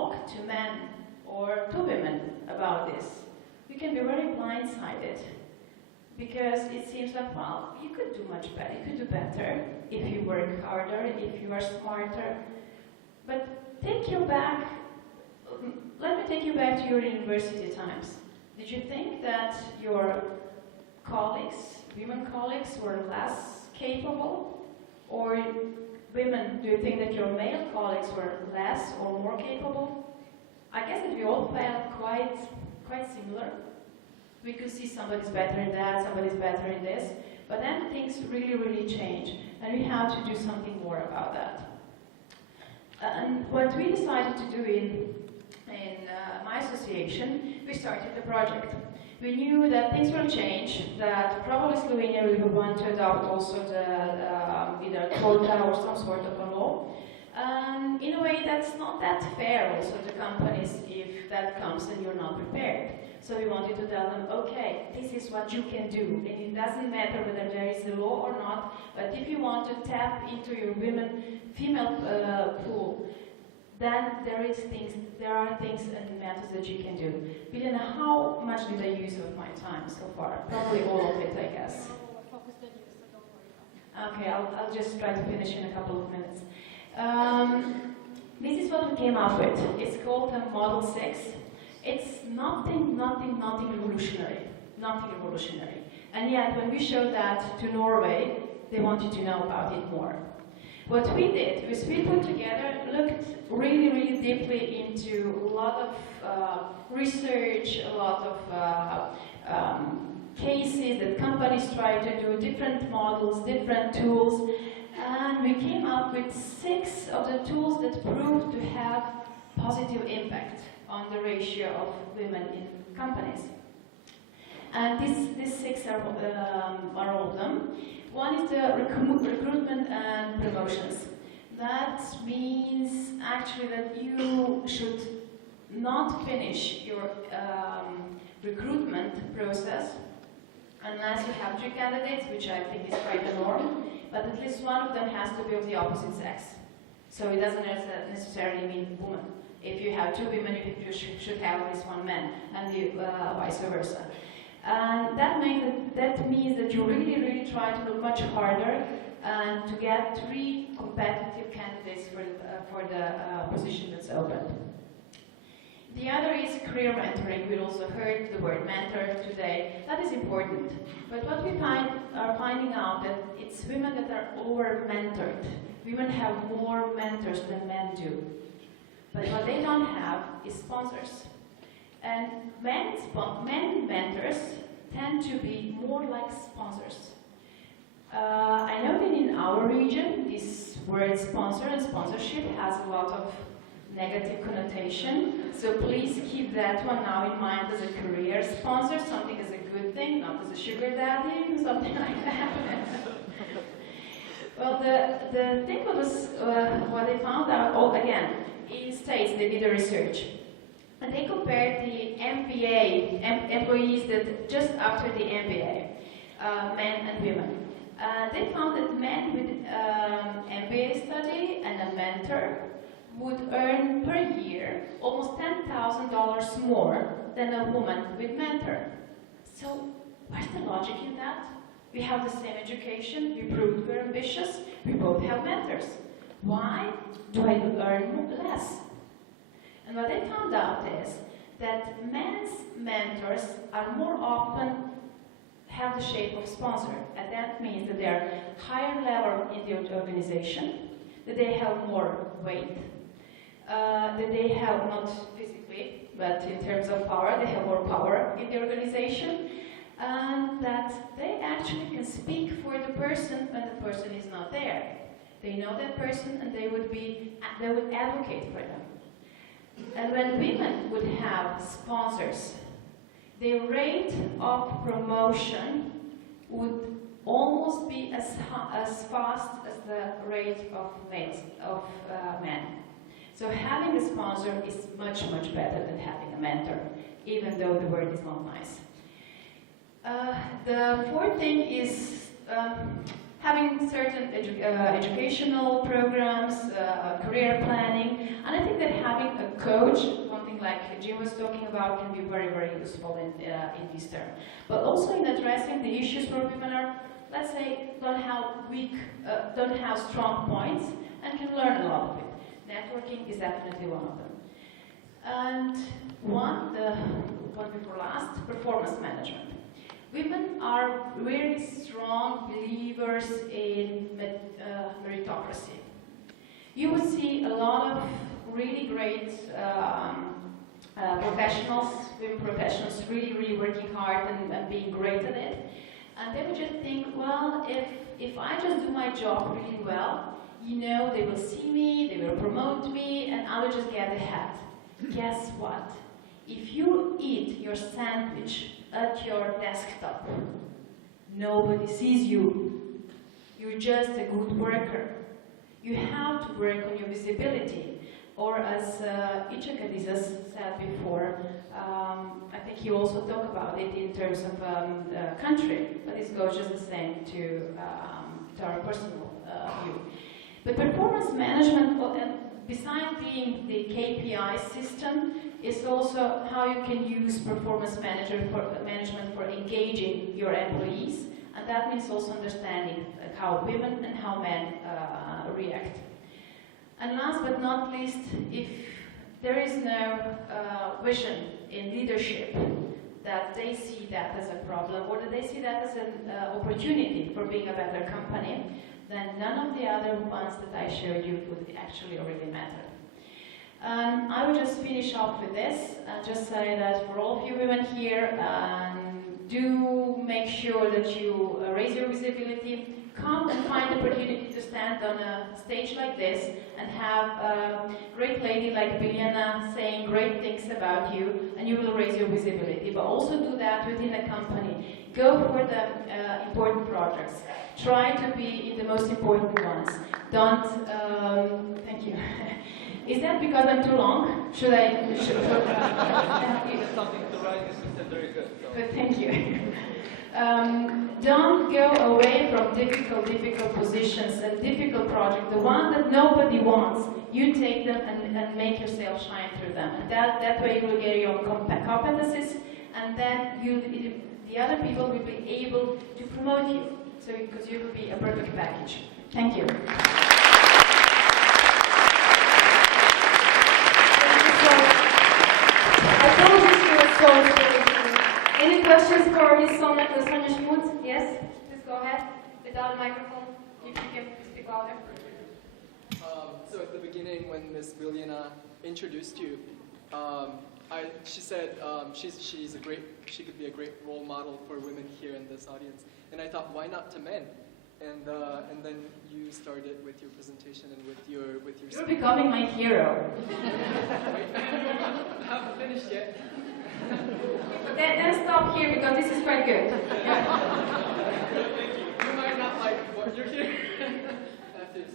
talk to men or to women about this, we can be very blindsided. Because it seems like, well, you could do much better, you could do better if you work harder, if you are smarter. But let me take you back to your university times. Did you think that your colleagues, women colleagues, were less capable? Or women, do you think that your male colleagues were less or more capable? I guess that we all felt quite similar. We could see somebody's better in that, somebody's better in this, but then things really, really change, and we have to do something more about that. And what we decided to do in my association, we started the project. We knew that things will change, that probably Slovenia will want to adopt also the either quota or some sort of a law. And in a way, that's not that fair also to companies if that comes and you're not prepared. So we wanted to tell them, okay, this is what you can do. And it doesn't matter whether there is a law or not, but if you want to tap into your female pool, then there are things and methods that you can do. Billiana, how much did I use of my time so far? Probably all of it, I guess. Okay, I'll just try to finish in a couple of minutes. This is what we came up with. It's called the Model 6. It's nothing revolutionary. Nothing revolutionary. And yet, when we showed that to Norway, they wanted to know about it more. What we did was we put together, looked really, really deeply into a lot of research, a lot of cases that companies try to do, different models, different tools, and we came up with 6 of the tools that proved to have positive impact on the ratio of women in companies. And these 6 are all of them. One is the recruitment and promotions. That means actually that you should not finish your recruitment process unless you have 2 candidates, which I think is quite the norm, but at least one of them has to be of the opposite sex. So it doesn't necessarily mean woman. If you have 2 women, you should have at least 1 man, and vice versa. And that means that you really, really try to look much harder and to get 3 competitive candidates for the position that's open. The other is career mentoring. We also heard the word mentor today. That is important. But what we are finding out that it's women that are over-mentored. Women have more mentors than men do. But what they don't have is sponsors. And men mentors tend to be more like sponsors. I know that in our region, this word sponsor and sponsorship has a lot of negative connotation. So please keep that one now in mind as a career sponsor, something as a good thing, not as a sugar daddy, something like that. Well, the thing was, what they found out, again, in States, they did a research. And they compared the MBA, employees that just after the MBA, men and women. They found that men with MBA study and a mentor would earn per year almost $10,000 more than a woman with mentor. So where's the logic in that? We have the same education, we proved we're ambitious, we both have mentors. Why do I earn less? And what they found out is that men's mentors are more often have the shape of sponsor, and that means that they are higher level in the organization, that they have more weight, that they have, not physically, but in terms of power, they have more power in the organization, and that they actually can speak for the person when the person is not there. They know that person and they would advocate for them. And when women would have sponsors, the rate of promotion would almost be as fast as the rate of men. So having a sponsor is much, much better than having a mentor, even though the word is not nice. The 4th thing is having certain educational programs, career planning, and I think that having a coach, one thing like Jim was talking about can be very, very useful in this term. But also in addressing the issues where women are, let's say, don't have strong points and can learn a lot of it. Networking is definitely one of them. And the one before last, performance management. Women are really strong believers in meritocracy. You will see a lot of really great professionals, women professionals, really working hard and being great at it. And they would just think, well, if I just do my job really well, you know, they will see me, they will promote me, and I will just get ahead. Guess what? If you eat your sandwich at your desktop, nobody sees you. You're just a good worker. You have to work on your visibility. Or as Ichakadizas said before, I think he also talked about it in terms of country, but this goes just the same to our personal view. But performance management, besides being the KPI system, is also how you can use performance management for engaging your employees, and that means also understanding how women and how men react. And last but not least, if there is no vision in leadership that they see that as a problem or that they see that as an opportunity for being a better company, then none of the other ones that I showed you would actually really matter. I will just finish off with this and just say that for all of you women here, do make sure that you raise your visibility. Come and find the opportunity to stand on a stage like this and have a great lady like Biljana saying great things about you, and you will raise your visibility. But also do that within a company. Go for the important projects. Try to be in the most important ones. Don't, thank you. Is that because I'm too long? Should I? Something to write is very good. So. Good, thank you. Don't go away from difficult positions and difficult projects. The one that nobody wants, you take them and make yourself shine through them. And that way you will get your competencies, and then the other people will be able to promote you. So because you will be a perfect package. Thank you. Any questions for Ms. Sonja Smuc? Yes? Please go ahead. Without a microphone, if you can speak louder. So at the beginning, when Ms. Biljana introduced you, she said she could be a great role model for women here in this audience. And I thought, why not to men? And then you started with your presentation and with your You're becoming my hero. I haven't finished yet. Then stop here because this is quite good. You might not like what you're hearing.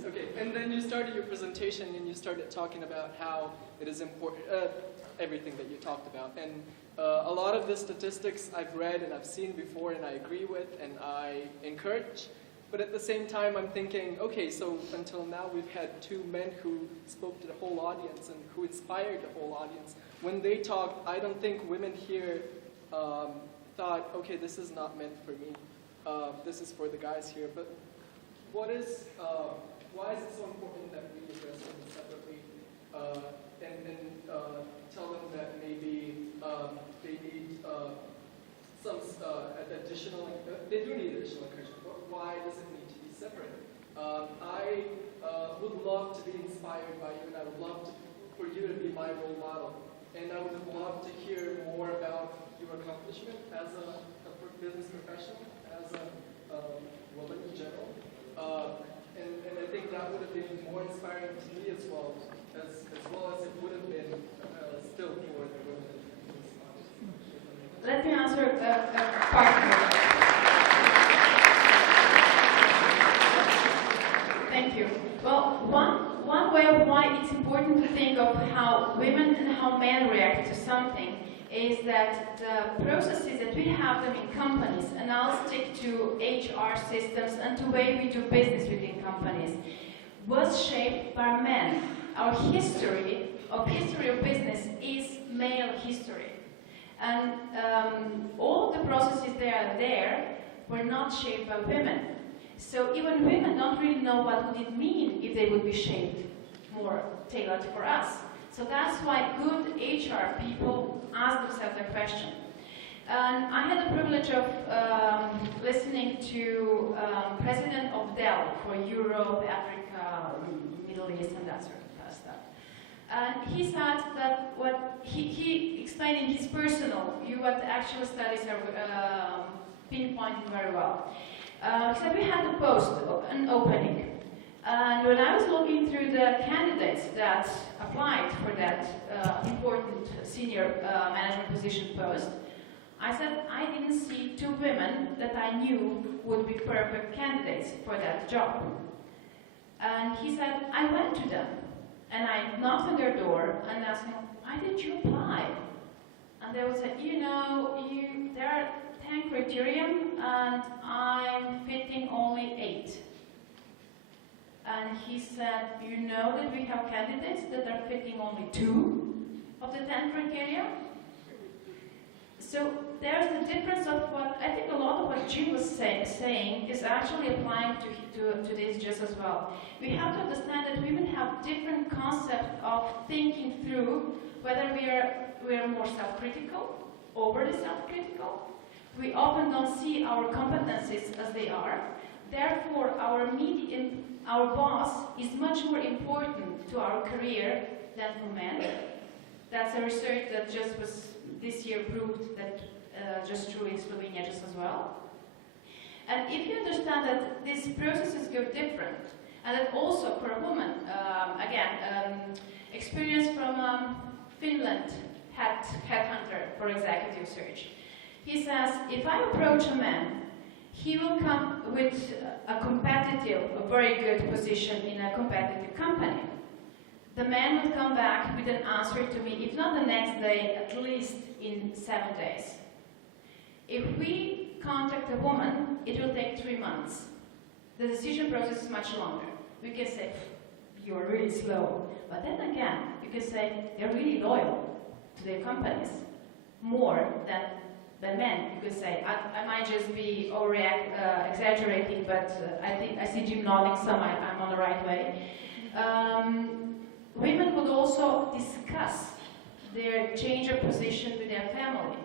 Okay. And then you started your presentation and you started talking about how it is important, everything that you talked about. And a lot of the statistics I've read and I've seen before and I agree with and I encourage. But at the same time, I'm thinking, okay, so until now we've had two men who spoke to the whole audience and who inspired the whole audience. When they talked, I don't think women here thought, okay, this is not meant for me. This is for the guys here. But why is it so important that we address them separately and tell them that maybe they need some additional, they do need additional encouragement, but why does it need to be separate? I would love to be inspired by you, and I would love for you to be my role model. And I would love to hear more about your accomplishment as a business professional, as a woman in general. And I think that would have been more inspiring to me as well as it would have been still for the women. Let me answer part of it. Thank you. Well, one way of why it's important to think of how women and how men react to something is that the processes that we have them in companies, and I'll stick to HR systems and the way we do business within companies, was shaped by men. Our history of history of business is male history. And all of the processes that are there were not shaped by women. So even women don't really know what would it mean if they would be shaped more tailored for us. So that's why good HR people ask themselves the question. And I had the privilege of listening to President of Dell for Europe, Africa, Middle East, and that sort of stuff. And he said that what he explained in his personal view what the actual studies are pinpointing very well. He said we had to post an opening. And when I was looking through the candidates that applied for that important senior management position post, I said I didn't see two women that I knew would be perfect candidates for that job. And he said, I went to them and I knocked on their door and asked them, why did you apply? And they would say, there are 10 criteria and I'm fitting only 8. And he said, you know that we have candidates that are fitting only 2 of the 10 criteria? So there's the difference of what, I think a lot of what Jim was saying is actually applying to this just as well. We have to understand that women have different concepts of thinking through whether we are more self-critical, overly self-critical. We often don't see our competencies as they are. Therefore, our boss is much more important to our career than for men. That's a research that just was this year proved that just true in Slovenia just as well. And if you understand that these processes go different, and that also for a woman, experience from Finland headhunter for executive search. He says, if I approach a man, he will come with a very good position in a competitive company. The man would come back with an answer to me, if not the next day, at least in 7 days. If we contact a woman, it will take 3 months. The decision process is much longer. We can say, you are really slow. But then again, you can say, they're really loyal to their companies, more than men. You could say, I might just be exaggerating, but I see Jim nodding, so I'm on the right way. Women would also discuss their change of position with their family.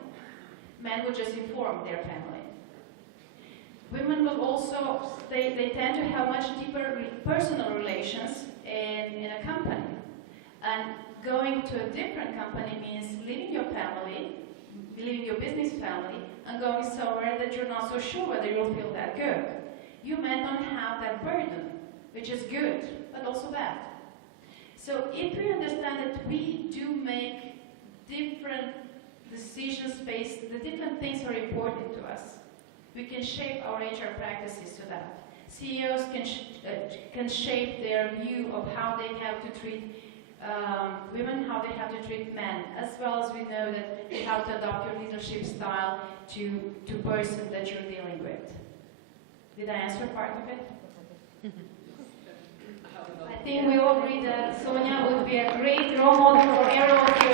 Men would just inform their family. Women will also, they tend to have much deeper personal relations in a company. And going to a different company means leaving your family, leaving your business family, and going somewhere that you're not so sure whether you'll feel that good. You men don't have that burden, which is good, but also bad. So if we understand that we do make different decisions based, the different things are important to us, we can shape our HR practices to that. CEOs can shape their view of how they have to treat women, how they have to treat men, as well as we know that you have to adopt your leadership style to person that you're dealing with. Did I answer part of it? I think we all agree that Sonja would be a great role model for everyone here.